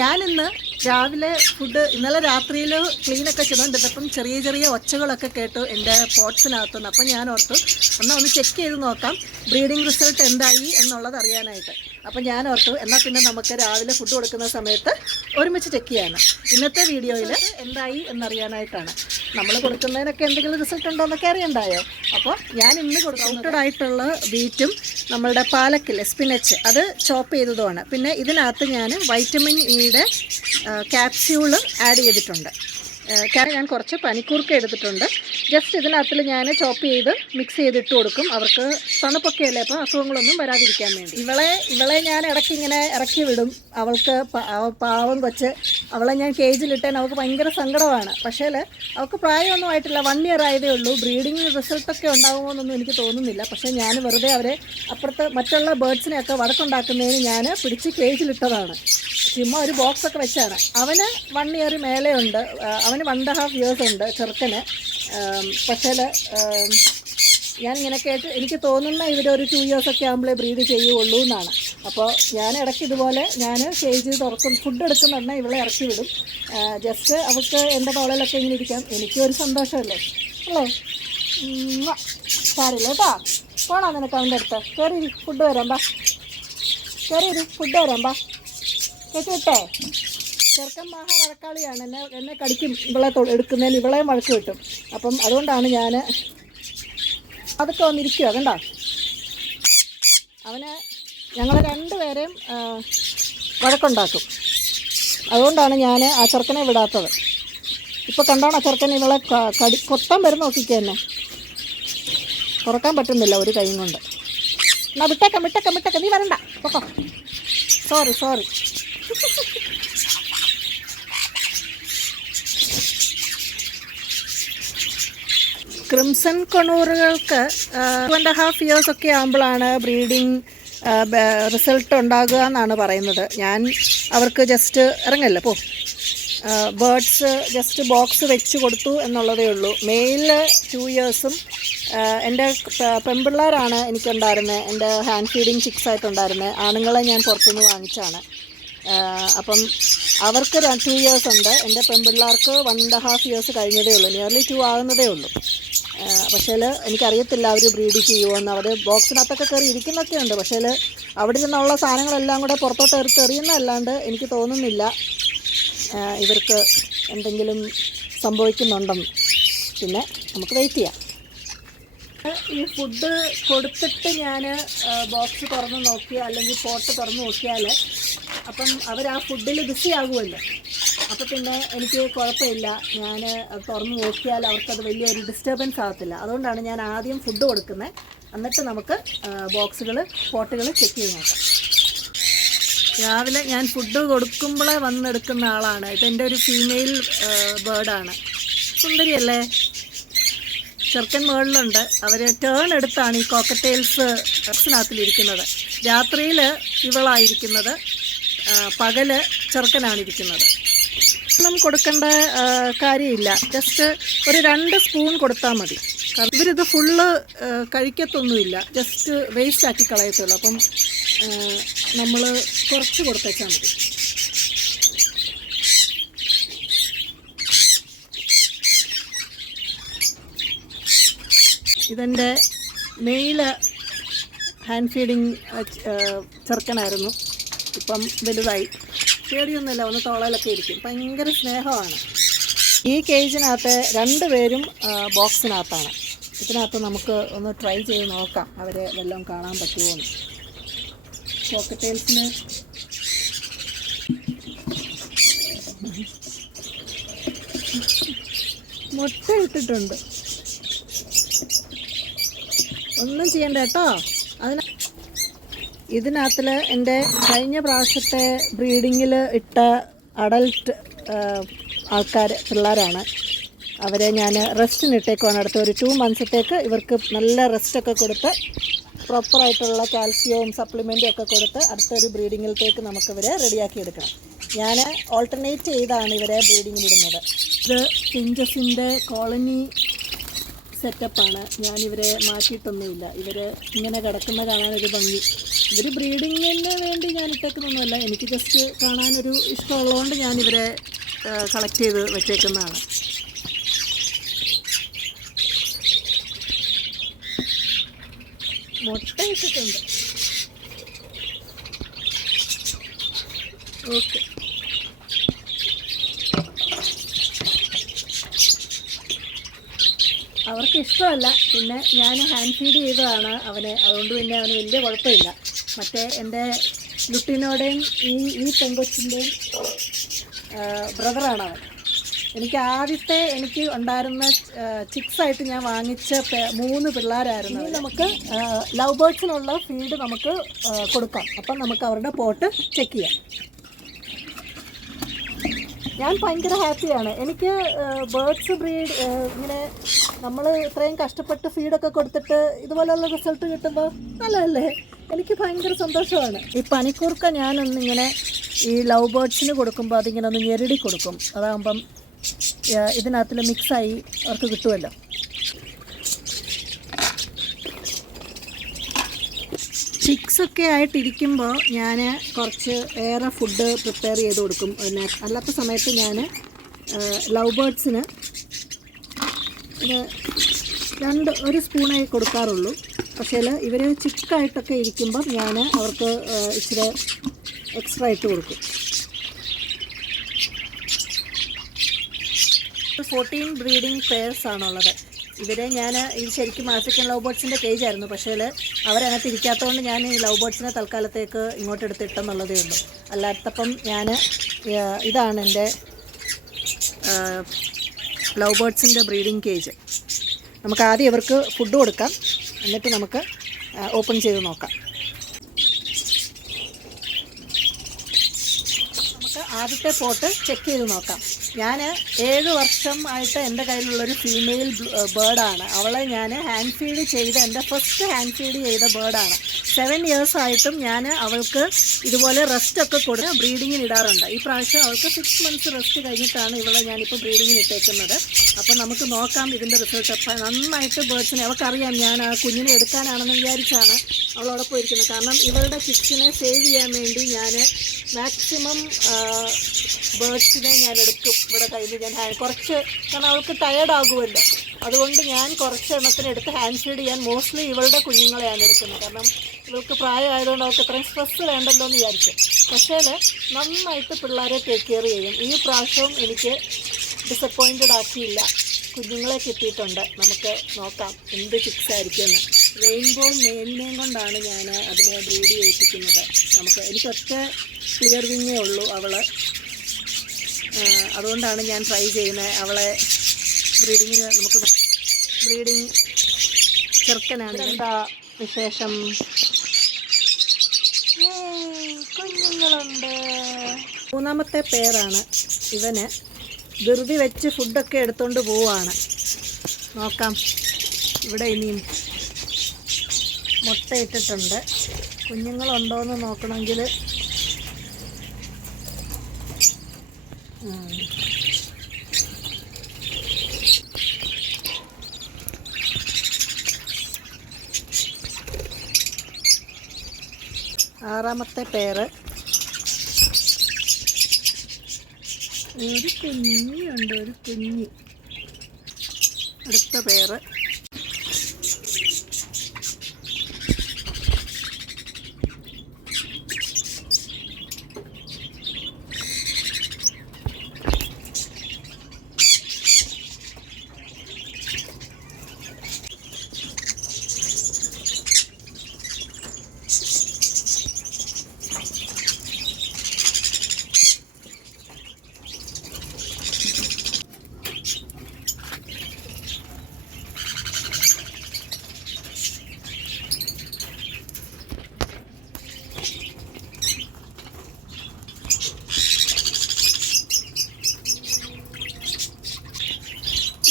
ഞാനിന്ന് രാവിലെ ഫുഡ് ഇന്നലെ രാത്രിയിൽ ക്ലീനൊക്കെ ചെയ്തുകൊണ്ടിരുന്നപ്പം ചെറിയ ചെറിയ ഒച്ചകളൊക്കെ കേട്ടു എൻ്റെ പോട്ട്സിനകത്തുനിന്ന്. അപ്പം ഞാൻ ഓർത്തു ഒന്ന് ചെക്ക് ചെയ്ത് നോക്കാം ബ്രീഡിംഗ് റിസൾട്ട് എന്തായി എന്നുള്ളത് അറിയാനായിട്ട്. അപ്പം ഞാൻ ഓർത്തു എന്നാൽ പിന്നെ നമുക്ക് രാവിലെ ഫുഡ് കൊടുക്കുന്ന സമയത്ത് ഒരുമിച്ച് ചെക്ക് ചെയ്യാനാണ്. ഇന്നത്തെ വീഡിയോയിൽ എന്തായി എന്നറിയാനായിട്ടാണ്. നമ്മൾ കൊടുക്കുന്നതിനൊക്കെ എന്തെങ്കിലും റിസൾട്ട് ഉണ്ടോ എന്നൊക്കെ അറിയണ്ടായോ. അപ്പോൾ ഞാൻ ഇന്ന് ഔട്ടഡ് ആയിട്ടുള്ള വീറ്റും നമ്മളുടെ പാലക്കില്ലേ സ്പിനച്ച് അത് ചോപ്പ് ചെയ്തതുമാണ്. പിന്നെ ഇതിനകത്ത് ഞാൻ വൈറ്റമിൻ ഇയുടെ ക്യാപ്സ്യൂള് ആഡ് ചെയ്തിട്ടുണ്ട്. ഞാൻ കുറച്ച് പനിക്കൂർക്ക എടുത്തിട്ടുണ്ട്. ജസ്റ്റ് ഇതിനകത്തിൽ ഞാൻ ചോപ്പ് ചെയ്ത് മിക്സ് ചെയ്തിട്ട് കൊടുക്കും. അവർക്ക് തണുപ്പൊക്കെ അല്ലേ, അപ്പോൾ അസുഖങ്ങളൊന്നും വരാതിരിക്കാൻ വേണ്ടി. ഇവളെ ഞാൻ ഇടയ്ക്ക് ഇങ്ങനെ ഇറക്കി വിടും. അവൾക്ക് പാവം കൊച്ച്, അവളെ ഞാൻ കേജിലിട്ടേൻ അവൾക്ക് ഭയങ്കര സങ്കടമാണ്. പക്ഷേ അവൾക്ക് പ്രായമൊന്നും ആയിട്ടില്ല, 1 ഇയർ ആയതേ ഉള്ളൂ. ബ്രീഡിങ് റിസൾട്ടൊക്കെ ഉണ്ടാകുമോ എന്നൊന്നും എനിക്ക് തോന്നുന്നില്ല. പക്ഷേ ഞാൻ വെറുതെ അവരെ അപ്പുറത്ത് മറ്റുള്ള ബേർഡ്സിനെയൊക്കെ വടക്കുണ്ടാക്കുന്നതിന് ഞാൻ പിടിച്ച് കേജിലിട്ടതാണ്. ചുമ്മാ ഒരു ബോക്സൊക്കെ വെച്ചാണ്. അവന് 1 ഇയർ മേലെ ഉണ്ട്, അവന് 1.5 ഇയേഴ്സ് ഉണ്ട് ചെറുക്കന്. പക്ഷേ ഞാനിങ്ങനെ കേട്ട് എനിക്ക് തോന്നുന്ന ഇവരൊരു 2 ഇയേഴ്സൊക്കെ ആകുമ്പോഴേ ബ്രീഡ് ചെയ്യുള്ളൂ എന്നാണ്. അപ്പോൾ ഞാൻ ഇടയ്ക്ക് ഇതുപോലെ ഞാൻ കേജ് തുറക്കും, ഫുഡ് എടുക്കുന്നുണ്ടെങ്കിൽ ഇവളെ ഇറക്കി വിടും. ജസ്റ്റ് അവൾക്ക് എൻ്റെ തോളയിലൊക്കെ ഇങ്ങനെ ഇരിക്കാം. എനിക്കൊരു സന്തോഷമല്ലേ അല്ലേ. സാരില്ല കേട്ടോ, പോണോ നിനക്ക് അവൻ്റെ അടുത്ത്? കയറി ഫുഡ് വരാം ബാ, കയറി ഫുഡ് വരാം ബാ, കേട്ടോ. ചെറുക്കൻ മഹാ വഴക്കാളിയാണ്, എന്നെ കടിക്കും ഇവളെ എടുക്കുന്നതിന്, ഇവളെയും വഴക്ക് കിട്ടും. അപ്പം അതുകൊണ്ടാണ് ഞാൻ അതൊക്കെ വന്നിരിക്കുക. കണ്ടോ, അവന് ഞങ്ങൾ 2 പേരെയും വഴക്കുണ്ടാക്കും. അതുകൊണ്ടാണ് ഞാൻ ആ ചെറുക്കനെ വിടാത്തത്. ഇപ്പോൾ കണ്ടാണ് ആ ചെറുക്കൻ ഇവളെ കൊത്താൻ വരുന്ന നോക്കിക്കുക. തന്നെ തുറക്കാൻ പറ്റുന്നില്ല ഒരു കൈ കൊണ്ട്. എന്നാ വിട്ടേക്കാം, നീ വരണ്ട, പൊക്കോ. സോറി. ക്രിംസൺ കൊണൂറുകൾക്ക് 2.5 ഇയേഴ്സ് ഒക്കെ ആകുമ്പോഴാണ് ബ്രീഡിങ് റിസൾട്ട് ഉണ്ടാകുക എന്നാണ് പറയുന്നത്. ഞാൻ അവർക്ക് ജസ്റ്റ് ഇറങ്ങല്ലേ പോ, ബേർഡ്സ് ജസ്റ്റ് ബോക്സ് വെച്ച് കൊടുത്തു എന്നുള്ളതേ ഉള്ളൂ. മെയിൽ 2 ഇയേഴ്സും എൻ്റെ പെൺപിള്ളേരാണ് എനിക്കുണ്ടായിരുന്നത്, എൻ്റെ ഹാൻഡ് ഫീഡിങ് ചിക്സ് ആയിട്ടുണ്ടായിരുന്നത്. ആണുങ്ങളെ ഞാൻ പുറത്തുനിന്ന് വാങ്ങിച്ചാണ്. അപ്പം അവർക്ക് 2 ഇയേഴ്സ് ഉണ്ട്. എൻ്റെ പെൺപിള്ളേർക്ക് 1.5 ഇയേഴ്സ് കഴിഞ്ഞതേ ഉള്ളൂ, നിയർലി 2 ആകുന്നതേ ഉള്ളൂ. പക്ഷേ എനിക്കറിയത്തില്ല അവർ ബ്രീഡ് ചെയ്യുമോയെന്ന്. അവർ ബോക്സിനകത്തൊക്കെ കയറി ഇരിക്കുന്നൊക്കെ ഉണ്ട്. പക്ഷേ അവിടെ നിന്നുള്ള സാധനങ്ങളെല്ലാം കൂടെ പുറത്തോട്ട് എറിയുന്നതല്ലാണ്ട് എനിക്ക് തോന്നുന്നില്ല ഇവർക്ക് എന്തെങ്കിലും സംഭവിക്കുന്നുണ്ടെന്ന്. പിന്നെ നമുക്ക് വെയിറ്റ് ചെയ്യാം. ഈ ഫുഡ് കൊടുത്തിട്ട് ഞാൻ ബോക്സ് തുറന്ന് നോക്കിയാൽ അല്ലെങ്കിൽ പോട്ട് തുറന്ന് നോക്കിയാൽ അപ്പം അവർ ആ ഫുഡിൽ ബിസി ആകുമല്ലോ. അപ്പോൾ പിന്നെ എനിക്ക് കുഴപ്പമില്ല, ഞാൻ തുറന്ന് നോക്കിയാൽ അവർക്കത് വലിയൊരു ഡിസ്റ്റർബൻസ് ആകത്തില്ല. അതുകൊണ്ടാണ് ഞാൻ ആദ്യം ഫുഡ് കൊടുക്കുന്നത്. എന്നിട്ട് നമുക്ക് പോട്ടുകൾ ചെക്ക് ചെയ്ത് നോക്കാം. രാവിലെ ഞാൻ ഫുഡ് കൊടുക്കുമ്പോഴേ വന്നെടുക്കുന്ന ആളാണ്. ഇതെൻ്റെ ഒരു ഫീമെയിൽ ബേർഡാണ്. സുന്ദരിയല്ലേ, ചെറുക്കൻ മുകളിലുണ്ട്. അവർ ടേൺ എടുത്താണ് ഈ കോക്കറ്റെയിൽസ് ബോക്സിനകത്തിലിരിക്കുന്നത്. രാത്രിയിൽ ഇവളായിരിക്കുന്നത്, പകല് ചെറുക്കനാണിരിക്കുന്നത്. ഒന്നും കൊടുക്കേണ്ട കാര്യമില്ല, ജസ്റ്റ് ഒരു 2 സ്പൂൺ കൊടുത്താൽ മതി. കാരണം ഇവരിത് ഫുള്ള് കഴിക്കത്തൊന്നുമില്ല, ജസ്റ്റ് വേസ്റ്റ് ആക്കി കളയത്തുള്ളൂ. അപ്പം നമ്മൾ കുറച്ച് കൊടുത്തേച്ചാൽ മതി. ഇതെൻ്റെ മെയില് ഹാൻഡ് ഫീഡിങ് ചെറുക്കനായിരുന്നു. ഇപ്പം വലുതായി, പേടിയൊന്നുമില്ല, ഒന്ന് തോളയിലൊക്കെ ഇരിക്കും. ഭയങ്കര സ്നേഹമാണ്. ഈ കേജിനകത്ത് 2 പേരും ബോക്സിനകത്താണ്. ഇതിനകത്ത് നമുക്ക് ഒന്ന് ട്രൈ ചെയ്ത് നോക്കാം അവരെ വല്ലതും കാണാൻ പറ്റുമോ എന്ന്. കോക്കറ്റെയിൽസിന് മുട്ട ഇട്ടിട്ടുണ്ട്. ഒന്നും ചെയ്യണ്ട കേട്ടോ. ഇതിനകത്തിൽ എൻ്റെ കഴിഞ്ഞ പ്രാവശ്യത്തെ ബ്രീഡിങ്ങിൽ ഇട്ട അഡൽട്ട് പിള്ളേരാണ്. അവരെ ഞാൻ റെസ്റ്റിനിട്ടേക്കുവാണ്. അടുത്ത ഒരു 2 മന്ത്സത്തേക്ക് ഇവർക്ക് നല്ല റെസ്റ്റൊക്കെ കൊടുത്ത് പ്രോപ്പറായിട്ടുള്ള കാൽസ്യവും സപ്ലിമെൻറ്റും ഒക്കെ കൊടുത്ത് അടുത്തൊരു ബ്രീഡിങ്ങിലത്തേക്ക് നമുക്കിവരെ റെഡിയാക്കി എടുക്കണം. ഞാൻ ഓൾട്ടർനേറ്റ് ചെയ്താണ് ഇവരെ ബ്രീഡിങ്ങിലിടുന്നത്. ഇത് ഫിഞ്ചസിൻ്റെ കോളനി സെറ്റപ്പാണ്. ഞാനിവരെ മാറ്റിയിട്ടൊന്നുമില്ല. ഇവർ ഇങ്ങനെ കിടക്കുന്ന കാണാനൊരു ഭംഗി. ഇവർ ബ്രീഡിങ്ങിന് വേണ്ടി ഞാൻ ഇട്ടേക്കുന്നൊന്നുമല്ല, എനിക്ക് ജസ്റ്റ് കാണാനൊരു ഇഷ്ടമുള്ളതുകൊണ്ട് ഞാൻ ഇവരെ കളക്ട് ചെയ്ത് വെച്ചേക്കുന്നതാണ്. മുട്ട ഇട്ടിട്ടുണ്ട്. ഓക്കെ, അവർക്ക് ഇഷ്ടമല്ല. പിന്നെ ഞാൻ ഹാൻഡ് ഫീഡ് ചെയ്തതാണ് അവനെ, അതുകൊണ്ട് പിന്നെ അവന് വലിയ കുഴപ്പമില്ല. മറ്റേ എൻ്റെ ലുട്ടിനോടെയും ഈ പെങ്കൊച്ചിൻ്റെയും ബ്രദറാണ് അവൻ. എനിക്ക് ഉണ്ടായിരുന്ന ചിക്സായിട്ട് ഞാൻ വാങ്ങിച്ച 3 പിള്ളേരായിരുന്നു. നമുക്ക് ലവ് ബേർഡ്സിനുള്ള ഫീഡ് നമുക്ക് കൊടുക്കാം. അപ്പം നമുക്ക് അവരുടെ പോട്ട് ചെക്ക് ചെയ്യാം. ഞാൻ ഭയങ്കര ഹാപ്പിയാണ്. എനിക്ക് ബേർഡ്സ് ബ്രീഡ് ഇങ്ങനെ നമ്മൾ ഇത്രയും കഷ്ടപ്പെട്ട് ഫീഡൊക്കെ കൊടുത്തിട്ട് ഇതുപോലെയുള്ള റിസൾട്ട് കിട്ടുമ്പോൾ നല്ലതല്ലേ? എനിക്ക് ഭയങ്കര സന്തോഷമാണ്. ഈ പനിക്കൂർക്ക ഞാനൊന്നിങ്ങനെ ഈ ലവ് ബേർഡ്സിന് കൊടുക്കുമ്പോൾ അതിങ്ങനെ ഒന്ന് ഞെരടി കൊടുക്കും. അതാകുമ്പം ഇതിനകത്തിൽ മിക്സായി അവർക്ക് കിട്ടുമല്ലോ. ചിക്സൊക്കെ ആയിട്ടിരിക്കുമ്പോൾ ഞാൻ കുറച്ച് ഏറെ ഫുഡ് പ്രിപ്പയർ ചെയ്ത് കൊടുക്കും. പിന്നെ അല്ലാത്ത സമയത്ത് ഞാൻ ലവ് ബേർഡ്സിന് ഒരു സ്പൂണേ കൊടുക്കാറുള്ളൂ. പക്ഷേ ഇവർ ചിക്കായിട്ടൊക്കെ ഇരിക്കുമ്പം ഞാൻ അവർക്ക് ഇച്ചിരി എക്സ്ട്രാ ഇട്ട് കൊടുക്കും. 14 ബ്രീഡിംഗ് പെയർസാണുള്ളത്. ഇവരെ ഇത് ശരിക്കും ആഫ്രിക്കൻ ലവ് ബേർഡ്സിൻ്റെ കേജായിരുന്നു. പക്ഷേ അവരതിനകത്ത് ഇരിക്കാത്തതുകൊണ്ട് ഞാൻ ഈ ലവ് ബേർഡ്സിനെ തൽക്കാലത്തേക്ക് ഇങ്ങോട്ട് എടുത്തിട്ടെന്നുള്ളതേ ഉള്ളൂ. അല്ലാത്തപ്പം ഞാൻ ഇതാണ് എൻ്റെ ലവ് ബേർഡ്സിൻ്റെ ബ്രീഡിംഗ് കേജ്. നമുക്ക് ആദ്യം ഇവർക്ക് ഫുഡ് കൊടുക്കാം, എന്നിട്ട് നമുക്ക് ഓപ്പൺ ചെയ്ത് നോക്കാം. നമുക്ക് ആദ്യത്തെ പോട്ട് ചെക്ക് ചെയ്ത് നോക്കാം. ഞാൻ 7 വർഷം ആയിട്ട് എൻ്റെ കയ്യിലുള്ളൊരു ഫീമെയിൽ ബേർഡാണ്. അവളെ ഞാൻ ഹാൻഡ് ഫീഡ് ചെയ്ത എൻ്റെ ഫസ്റ്റ് ഹാൻഡ് ഫീഡ് ചെയ്ത ബേർഡാണ്. 7 ഇയേഴ്സ് ആയിട്ടും ഞാൻ അവൾക്ക് ഇതുപോലെ റെസ്റ്റൊക്കെ കൊടുത്ത് ബ്രീഡിങ്ങിന് ഇടാറുണ്ട്. ഈ പ്രാവശ്യം അവൾക്ക് 6 മന്ത്സ് റെസ്റ്റ് കഴിഞ്ഞിട്ടാണ് ഇവളെ ഞാനിപ്പോൾ ബ്രീഡിങ്ങിന് ഇട്ടേക്കുന്നത്. അപ്പോൾ നമുക്ക് നോക്കാം ഇതിൻ്റെ റിസൾട്ട്. അപ്പം നന്നായിട്ട് ബേർഡ്സിനെ അവൾക്കറിയാം ഞാൻ ആ കുഞ്ഞിനെ എടുക്കാനാണെന്ന് വിചാരിച്ചാണ് അവളോടെ പോയിരിക്കുന്നത്. കാരണം ഇവളുടെ ചിക്സിനെ സേവ് ചെയ്യാൻ വേണ്ടി ഞാൻ മാക്സിമം ബേർഡ്സിനെ ഞാൻ എടുക്കും ഇവിടെ കയ്യിൽ. ഞാൻ കുറച്ച്, കാരണം അവൾക്ക് ടയേർഡാകുമല്ലോ, അതുകൊണ്ട് ഞാൻ കുറച്ച് എണ്ണത്തിന് എടുത്ത് ഹാൻഡ് ഫീഡ് ചെയ്യാൻ മോസ്റ്റ്ലി ഇവളുടെ കുഞ്ഞുങ്ങളെയാണ് എടുക്കുന്നത്. കാരണം ഇവൾക്ക് പ്രായമായതുകൊണ്ട് അവൾക്ക് അത്രയും സ്ട്രെസ് വേണ്ടല്ലോ എന്ന് വിചാരിച്ചു. പക്ഷേ നന്നായിട്ട് പിള്ളേരെ ടേക്ക് കെയർ ചെയ്യും. ഈ പ്രാവശ്യവും എനിക്ക് ഡിസപ്പോയിൻറ്റഡ് ആക്കിയില്ല, കുഞ്ഞുങ്ങളെ കിട്ടിയിട്ടുണ്ട്. നമുക്ക് നോക്കാം എന്ത് ചിക്സ് ആയിരിക്കുമെന്ന്. റെയിൻബോ മെയിലിനെയും കൊണ്ടാണ് ഞാൻ അതിനെ ബ്രീഡ് ചെയ്യിപ്പിക്കുന്നത്. എനിക്കൊറ്റ ക്ലിയർ വിങ്ങേ ഉള്ളൂ അവൾ, അതുകൊണ്ടാണ് ഞാൻ ട്രൈ ചെയ്യുന്നത് അവളെ ബ്രീഡിങ്ങിന്. നമുക്ക് ബ്രീഡിങ് ചെറുക്കനാണ്. എന്താ വിശേഷം? കുഞ്ഞുങ്ങളുണ്ട്. 3ാമത്തെ പേരാണ്. ഇവന് ധൃതി വെച്ച് ഫുഡൊക്കെ എടുത്തുകൊണ്ട് പോവാണ്. നോക്കാം, ഇവിടെ ഇനിയും മുട്ടയിട്ടിട്ടുണ്ട്. കുഞ്ഞുങ്ങളുണ്ടോയെന്ന് നോക്കണമെങ്കിൽ ആറാമത്തെ പേര്. ഒരു കുഞ്ഞിയുണ്ട്, ഒരു കുഞ്ഞി. അടുത്ത പേര്.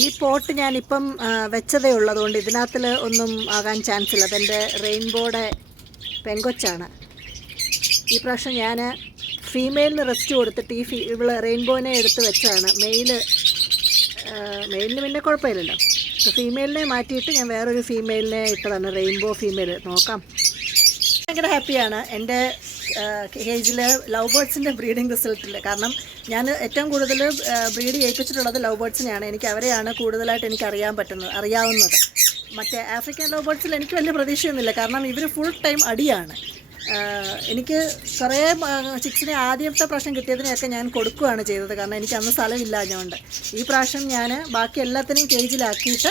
ഈ പോട്ട് ഞാനിപ്പം വെച്ചതേ ഉള്ളതുകൊണ്ട് ഇതിനകത്തിൽ ഒന്നും ആകാൻ ചാൻസ് ഇല്ല. അതെൻ്റെ റെയിൻബോയുടെ പെങ്കൊച്ചാണ്. ഈ പ്രാവശ്യം ഞാൻ ഫീമെയിലിന് റെസ്റ്റ് കൊടുത്തിട്ട് ഇവള് റെയിൻബോനെ എടുത്ത് വെച്ചതാണ്. മെയിലിന് പിന്നെ കുഴപ്പമില്ലല്ലോ. ഫീമെയിലിനെ മാറ്റിയിട്ട് ഞാൻ വേറൊരു ഫീമെയിലിനെ ഇട്ടതാണ്, റെയിൻബോ ഫീമെയിൽ. നോക്കാം. ഭയങ്കര ഹാപ്പിയാണ് എൻ്റെ കേജിൽ ലവ് ബേർഡ്സിൻ്റെ ബ്രീഡിംഗ് റിസൾട്ടിൽ. കാരണം ഞാൻ ഏറ്റവും കൂടുതൽ ബ്രീഡ് ചെയ്യിപ്പിച്ചിട്ടുള്ളത് ലവ് ബേർഡ്സിനെയാണ്. എനിക്ക് അവരെയാണ് കൂടുതലായിട്ട് എനിക്ക് അറിയാവുന്നത്. മറ്റേ ആഫ്രിക്കൻ ലവ് ബേർഡ്സിൽ എനിക്ക് വലിയ പ്രതീക്ഷയൊന്നുമില്ല. കാരണം ഇവർ ഫുൾ ടൈം അടിയാണ്. എനിക്ക് കുറേ ചിക്സിനെ ആദ്യത്തെ പ്രാവശ്യം കിട്ടിയതിനെയൊക്കെ ഞാൻ കൊടുക്കുകയാണ് ചെയ്തത്. കാരണം എനിക്ക് അന്ന് സ്ഥലമില്ലാഞ്ഞുകൊണ്ട്. ഈ പ്രാവശ്യം ഞാൻ ബാക്കി എല്ലാത്തിനെയും കേജിലാക്കിയിട്ട്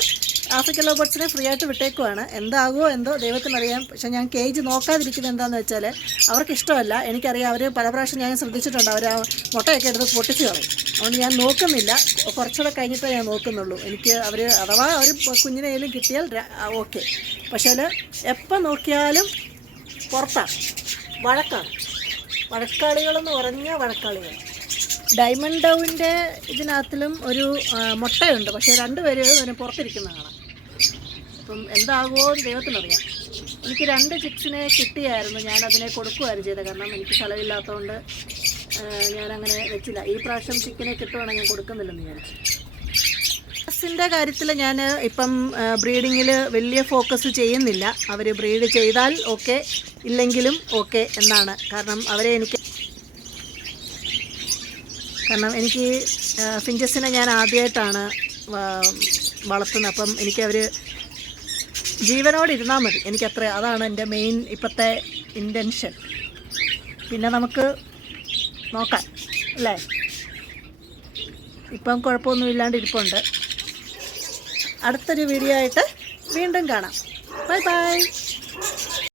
ആഫ്രിക്കൻ ലവ് ബേർഡ്സിനെ ഫ്രീ ആയിട്ട് വിട്ടേക്കുവാണ്. എന്താകുമോ എന്തോ ദൈവത്തിനറിയാം. പക്ഷേ ഞാൻ കേജ് നോക്കാതിരിക്കുന്നത് എന്താണെന്ന് വെച്ചാൽ അവർക്ക് ഇഷ്ടമല്ല. എനിക്കറിയാം, അവർ പല പ്രാവശ്യം ഞാൻ ശ്രദ്ധിച്ചിട്ടുണ്ട്, അവർ ആ മുട്ടയൊക്കെ എടുത്ത് പൊട്ടിച്ച് കളയും. അതുകൊണ്ട് ഞാൻ നോക്കുന്നില്ല. കുറച്ചുകൂടെ കഴിഞ്ഞിട്ടേ ഞാൻ നോക്കുന്നുള്ളൂ. എനിക്ക് അവർ അഥവാ അവർ കുഞ്ഞിനെയും കിട്ടിയാൽ ഓക്കെ. പക്ഷേ എപ്പോൾ നോക്കിയാലും പുറത്താണ്, വഴക്കാളികളെന്ന് പറഞ്ഞ വഴക്കാളികൾ. ഡയമണ്ട് ഡൗവിൻ്റെ ഇതിനകത്തിലും ഒരു മുട്ടയുണ്ട്. പക്ഷേ രണ്ടുപേരും അതിന് പുറത്തിരിക്കുന്ന കാണാം. അപ്പം എന്താകുമോ ദൈവത്തിനറിയാം. എനിക്ക് 2 ചിക്സിനെ കിട്ടിയായിരുന്നു. ഞാനതിനെ കൊടുക്കുകയായിരുന്നു ചെയ്തത്. കാരണം എനിക്ക് സ്ഥലമില്ലാത്തതുകൊണ്ട് ഞാനങ്ങനെ വെച്ചില്ല. ഈ പ്രാവശ്യം ചിക്കനെ കിട്ടുവാണെങ്കിൽ ഞാൻ കൊടുക്കുന്നില്ലെന്ന് വിചാരിച്ചു. ിൻ്റെ കാര്യത്തിൽ ഞാൻ ഇപ്പം ബ്രീഡിങ്ങിൽ വലിയ ഫോക്കസ് ചെയ്യുന്നില്ല. അവർ ബ്രീഡ് ചെയ്താൽ ഓക്കെ, ഇല്ലെങ്കിലും ഓക്കെ എന്നാണ്. കാരണം എനിക്ക് ഫിഞ്ചസിനെ ഞാൻ ആദ്യമായിട്ടാണ് വളർത്തുന്നത്. അപ്പം എനിക്കവർ ജീവനോട് ഇരുന്നാൽ മതി. അതാണ് എൻ്റെ മെയിൻ ഇപ്പോഴത്തെ ഇൻറ്റൻഷൻ. പിന്നെ നമുക്ക് നോക്കാം അല്ലേ. ഇപ്പം കുഴപ്പമൊന്നുമില്ലാണ്ട് ഇരിപ്പുണ്ട്. അടുത്തൊരു വീഡിയോ ആയിട്ട് വീണ്ടും കാണാം. Bye bye.